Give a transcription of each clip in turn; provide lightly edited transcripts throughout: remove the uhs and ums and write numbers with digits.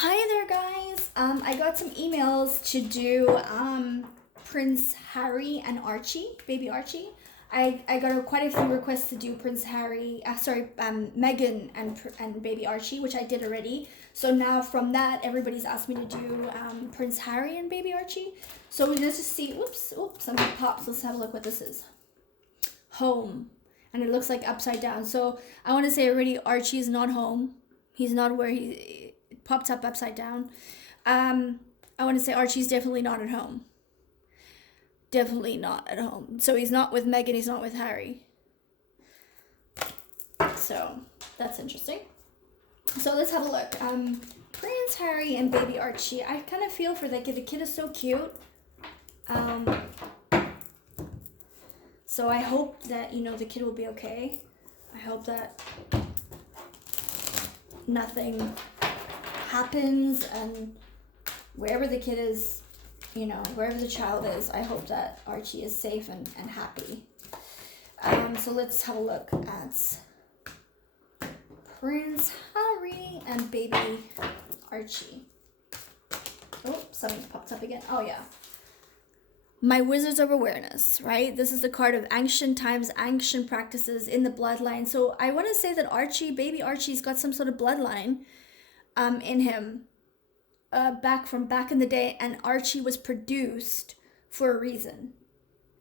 Hi there, guys. I got some emails to do Prince Harry and Archie, baby Archie. I got quite a few requests to do Prince Harry, Meghan and baby Archie, which I did already. So now from that, everybody's asked me to do Prince Harry and baby Archie. So let's just see. Oops, something pops. Let's have a look what this is. Home, and it looks like upside down. So I want to say already, Archie is not home. He's not where he it popped up upside down. I want to say Archie's definitely not at home. Definitely not at home. So he's not with Meghan. He's not with Harry. So that's interesting. So let's have a look. Prince Harry and baby Archie. I kind of feel for the kid. The kid is so cute. So I hope that the kid will be okay. I hope that nothing happens, and wherever the kid is, wherever the child is, I hope that Archie is safe and happy. So let's have a look at Prince Harry and baby Archie. Oh, something popped up again. Oh yeah. My Wizards of Awareness, right? This is the card of ancient times, ancient practices in the bloodline. So I want to say that Archie, baby Archie's got some sort of bloodline in him back in the day, and Archie was produced for a reason,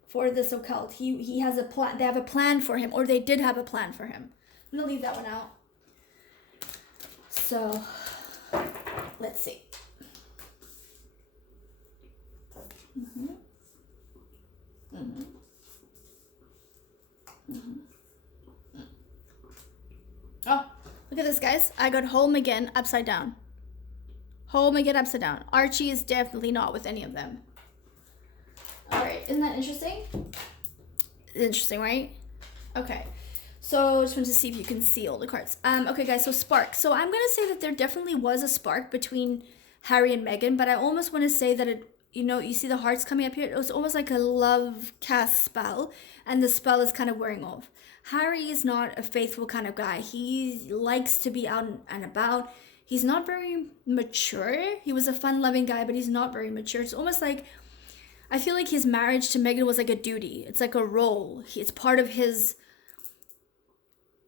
for this occult. He has a plan. They have a plan for him, or they did have a plan for him. I'm gonna leave that one out. So let's see. Oh, look at this, guys. I got home again upside down. Home again upside down. Archie is definitely not with any of them. All right, isn't that interesting? Interesting, right? Okay. So just want to see if you can see all the cards. Okay, guys. So spark. So I'm gonna say that there definitely was a spark between Harry and Meghan, but I almost want to say that it. You see the hearts coming up here. It was almost like a love cast spell, and the spell is kind of wearing off. Harry is not a faithful kind of guy. He likes to be out and about. He's not very mature. He was a fun-loving guy, but he's not very mature. It's almost like I feel like his marriage to Meghan was like a duty. It's like a role. It's part of his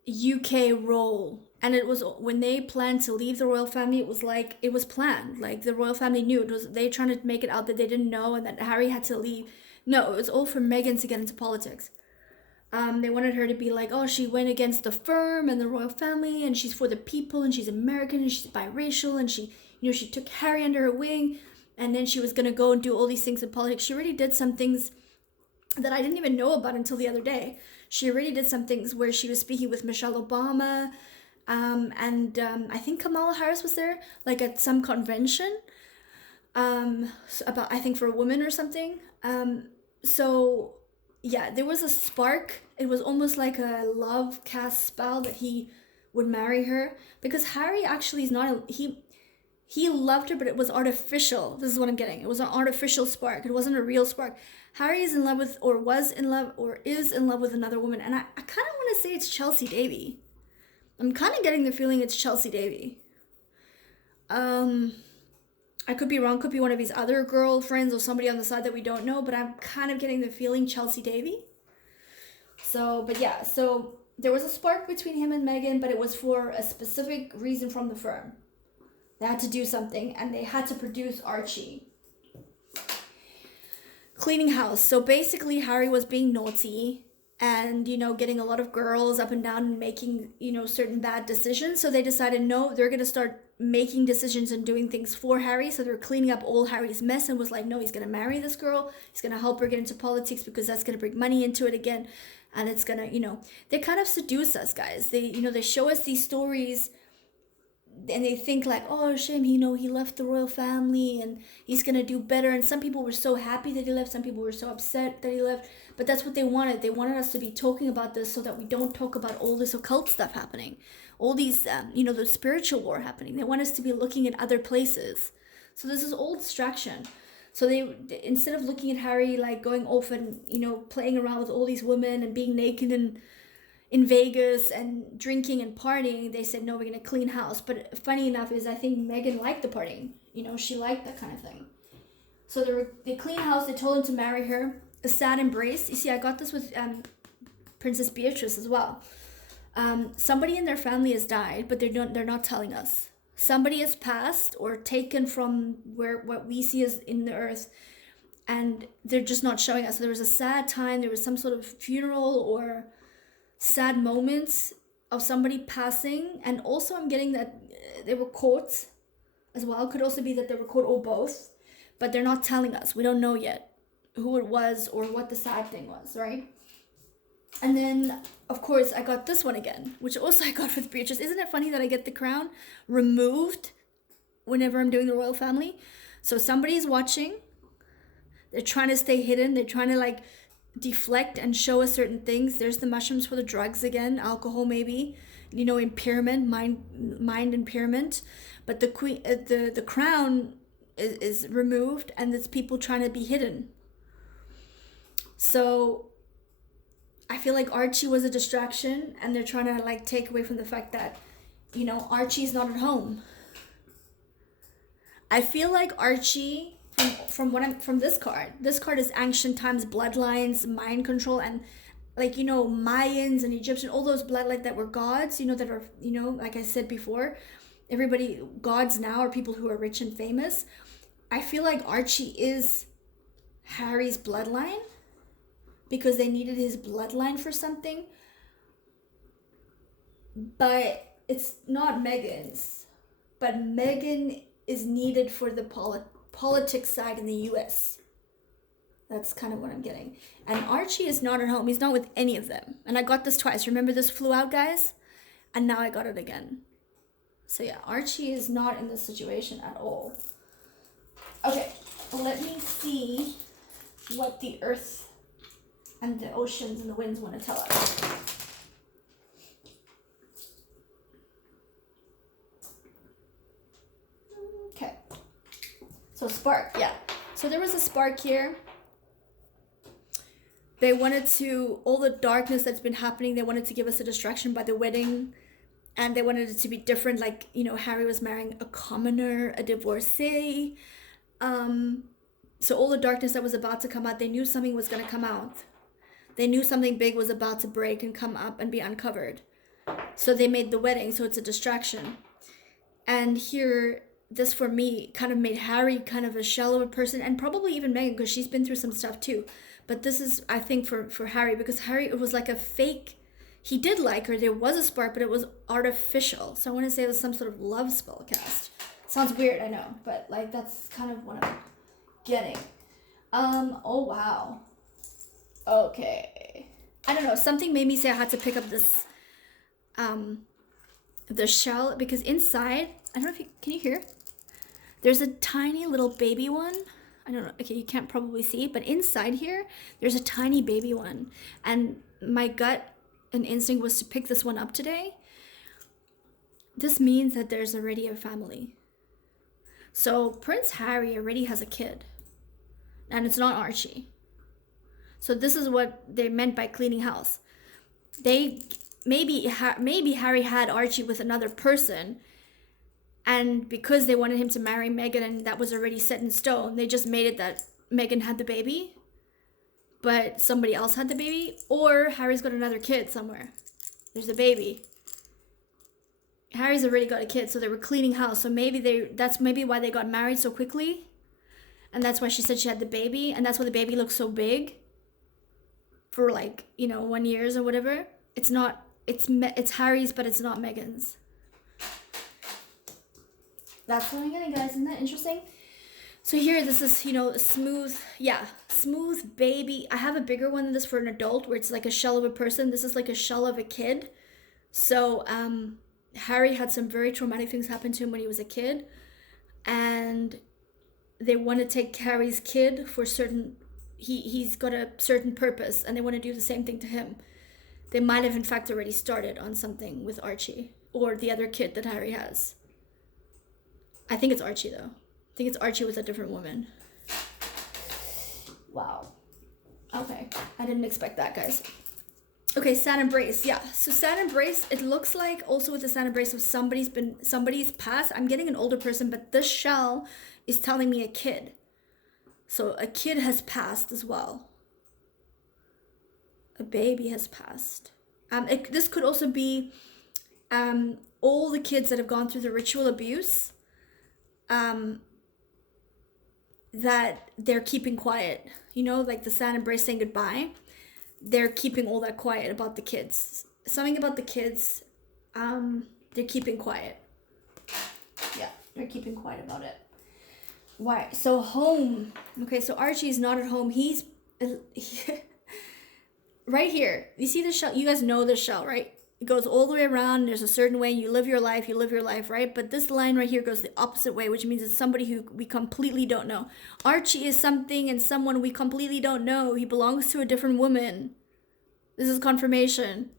UK role. And it was when they planned to leave the royal family, it was planned. Like the royal family knew it was they trying to make it out that they didn't know and that Harry had to leave. No, it was all for Meghan to get into politics. They wanted her to be like, oh, she went against the firm and the royal family, and she's for the people, and she's American, and she's biracial, and she took Harry under her wing, and then she was gonna go and do all these things in politics. She already did some things that I didn't even know about until the other day. She already did some things where she was speaking with Michelle Obama, and I think Kamala Harris was there, like at some convention, about I think for a woman or something. So yeah, there was a spark. It was almost like a love cast spell that he would marry her, because Harry actually is not he loved her, but it was artificial. This is what I'm getting. It was an artificial spark. It wasn't a real spark. Harry is in love with, or was in love, or is in love with another woman, and I kind of want to say it's Chelsea Davy. I'm kind of getting the feeling it's Chelsea Davy. I could be wrong, could be one of his other girlfriends or somebody on the side that we don't know, but I'm kind of getting the feeling Chelsea Davy. So, but yeah, so there was a spark between him and Meghan, but it was for a specific reason from the firm. They had to do something, and they had to produce Archie. Cleaning house. So basically, Harry was being naughty and, getting a lot of girls up and down and making, certain bad decisions. So they decided, no, they're going to start making decisions and doing things for Harry. So they're cleaning up all Harry's mess and was like, no, he's going to marry this girl. He's going to help her get into politics because that's going to bring money into it again. And it's going to, they kind of seduce us, guys. They show us these stories and they think like, oh, shame, he left the royal family and he's going to do better. And some people were so happy that he left. Some people were so upset that he left. But that's what they wanted. They wanted us to be talking about this so that we don't talk about all this occult stuff happening. All these, the spiritual war happening. They want us to be looking at other places. So this is all distraction. So they, instead of looking at Harry like going off and, playing around with all these women and being naked and in Vegas and drinking and partying, they said, no, we're going to clean house. But funny enough is I think Meghan liked the partying. You know, she liked that kind of thing. So they clean house. They told him to marry her. A sad embrace. You see, I got this with Princess Beatrice as well. Somebody in their family has died, but they're not telling us. Somebody has passed or taken from what we see as in the earth, and they're just not showing us. So there was a sad time. There was some sort of funeral or sad moments of somebody passing, and also I'm getting that they were caught as well. Could also be that they were caught or both, but they're not telling us. We don't know yet who it was or what the sad thing was, right? And then of course I got this one again, which also I got with Beatrice. Isn't it funny that I get the crown removed whenever I'm doing the royal family? So somebody's watching, they're trying to stay hidden, they're trying to like deflect and show us certain things. There's the mushrooms for the drugs again, alcohol maybe, you know, impairment, mind impairment. But the queen, the crown is removed, and it's people trying to be hidden. So I feel like Archie was a distraction, and they're trying to like take away from the fact that, you know, Archie's not at home. I feel like Archie, from this card. This card is ancient times, bloodlines, mind control, and like, you know, Mayans and Egyptian, all those bloodlines that were gods, you know, that are, you know, like I said before, everybody, gods now are people who are rich and famous. I feel like Archie is Harry's bloodline because they needed his bloodline for something, but it's not Meghan's. But Meghan is needed for the politics side in the US. That's kind of what I'm getting. And Archie is not at home. He's not with any of them. And I got this twice. Remember this flew out, guys? And now I got it again. So yeah, Archie is not in this situation at all. Okay, let me see what the earth and the oceans and the winds want to tell us. Okay. So spark, yeah. So there was a spark here. They wanted to, all the darkness that's been happening, they wanted to give us a distraction by the wedding. And they wanted it to be different, like, you know, Harry was marrying a commoner, a divorcee. So all the darkness that was about to come out, they knew something was going to come out. They knew something big was about to break and come up and be uncovered. So they made the wedding, so it's a distraction. And here, this for me kind of made Harry kind of a shell of a person, and probably even Meghan, because she's been through some stuff too. But this is, I think, for Harry, because Harry, it was like a fake. He did like her. There was a spark, but it was artificial. So I want to say it was some sort of love spell cast. Sounds weird, I know, but like that's kind of what I'm getting. Oh wow. Okay. I don't know. Something made me say I had to pick up this, the shell, because inside, I don't know if can you hear? There's a tiny little baby one. I don't know. Okay, you can't probably see, but inside here, there's a tiny baby one, and my gut and instinct was to pick this one up today. This means that there's already a family. So Prince Harry already has a kid, and it's not Archie. So this is what they meant by cleaning house. They maybe Harry had Archie with another person, and because they wanted him to marry Meghan and that was already set in stone, they just made it that Meghan had the baby, but somebody else had the baby, or Harry's got another kid somewhere. There's a baby. Harry's already got a kid, so they were cleaning house. So that's maybe why they got married so quickly, and that's why she said she had the baby, and that's why the baby looks so big. For like, you know, 1 year or whatever. It's not. It's Harry's, but it's not Meghan's. That's what I'm getting, guys. Isn't that interesting? So here, this is, you know, smooth baby. I have a bigger one than this for an adult, where it's like a shell of a person. This is like a shell of a kid. So Harry had some very traumatic things happen to him when he was a kid, and they want to take Harry's kid for certain. He's got a certain purpose, and they want to do the same thing to him. They might have in fact already started on something with Archie or the other kid that Harry has. I think it's Archie though. I think it's Archie with a different woman. Wow. Okay, I didn't expect that, guys. Okay, sad embrace. Yeah. So sad embrace, it looks like also with the sad embrace of somebody's passed. I'm getting an older person, but this shell is telling me a kid. So a kid has passed as well. A baby has passed. This could also be all the kids that have gone through the ritual abuse, um, that they're keeping quiet. You know, like the sad embrace saying goodbye. They're keeping all that quiet about the kids. Something about the kids, they're keeping quiet. Yeah, they're keeping quiet about it. Why? So home. Okay, so Archie is not at home. He's right here. You see the shell? You guys know the shell, right? It goes all the way around. There's a certain way you live your life, right? But this line right here goes the opposite way, which means it's somebody who we completely don't know. Archie is something and someone we completely don't know. He belongs to a different woman. This is confirmation.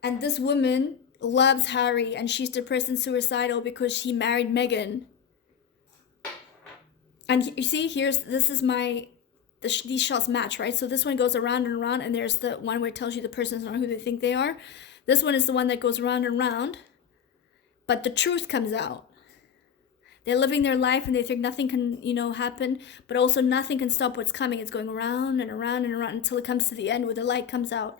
And this woman loves Harry, and she's depressed and suicidal because he married Meghan. And you see, these shells match, right? So this one goes around and around, and there's the one where it tells you the person's not who they think they are. This one is the one that goes around and around, but the truth comes out. They're living their life and they think nothing can, happen, but also nothing can stop what's coming. It's going around and around and around until it comes to the end where the light comes out.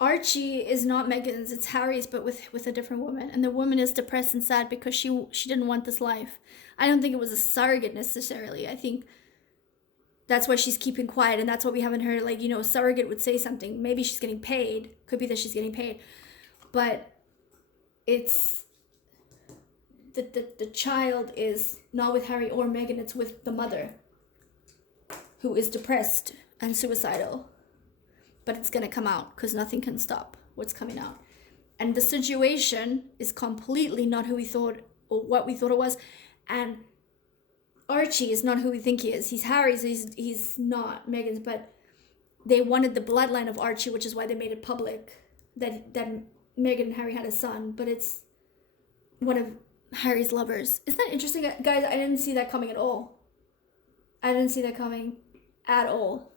Archie is not Meghan's, it's Harry's, but with a different woman. And the woman is depressed and sad because she didn't want this life. I don't think it was a surrogate necessarily. I think that's why she's keeping quiet, and that's what we haven't heard. Like, surrogate would say something. Maybe she's getting paid. Could be that she's getting paid. But it's the child is not with Harry or Meghan, it's with the mother, who is depressed and suicidal. But it's gonna come out because nothing can stop what's coming out. And the situation is completely not who we thought or what we thought it was. And Archie is not who we think he is. He's Harry's, he's not Meghan's, but they wanted the bloodline of Archie, which is why they made it public that Meghan and Harry had a son, but it's one of Harry's lovers. Isn't that interesting? Guys, I didn't see that coming at all. I didn't see that coming at all.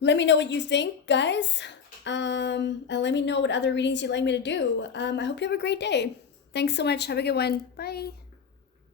Let me know what you think, guys. And let me know what other readings you'd like me to do. I hope you have a great day. Thanks so much. Have a good one. Bye.